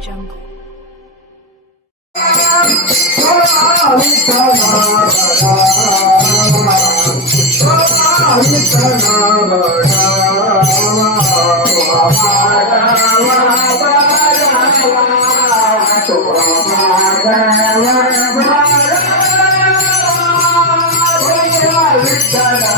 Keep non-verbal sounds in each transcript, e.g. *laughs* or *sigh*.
jungle. *laughs*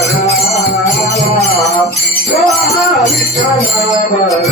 Oh,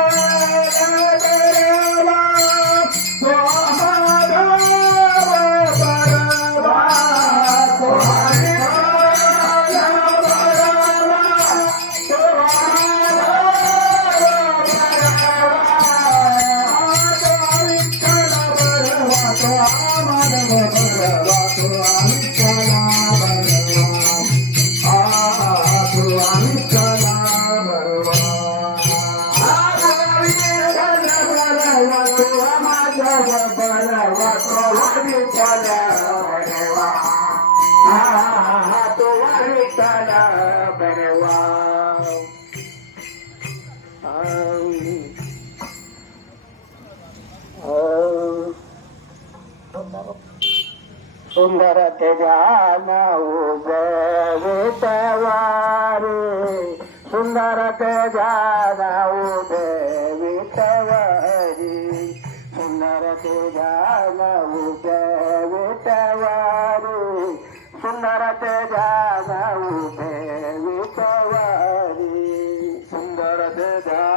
ಸುಂದರ ಧ್ಯಾನ ಉಗವಿತವಾರಿ ಸುಂದರ ಧ್ಯಾನ ಉಗವಿತವಾರಿ ಸುಂದರ ಧ್ಯಾನ ಉಗವಿತವಾರಿ ಸುಂದರ ಧ್ಯಾನ da da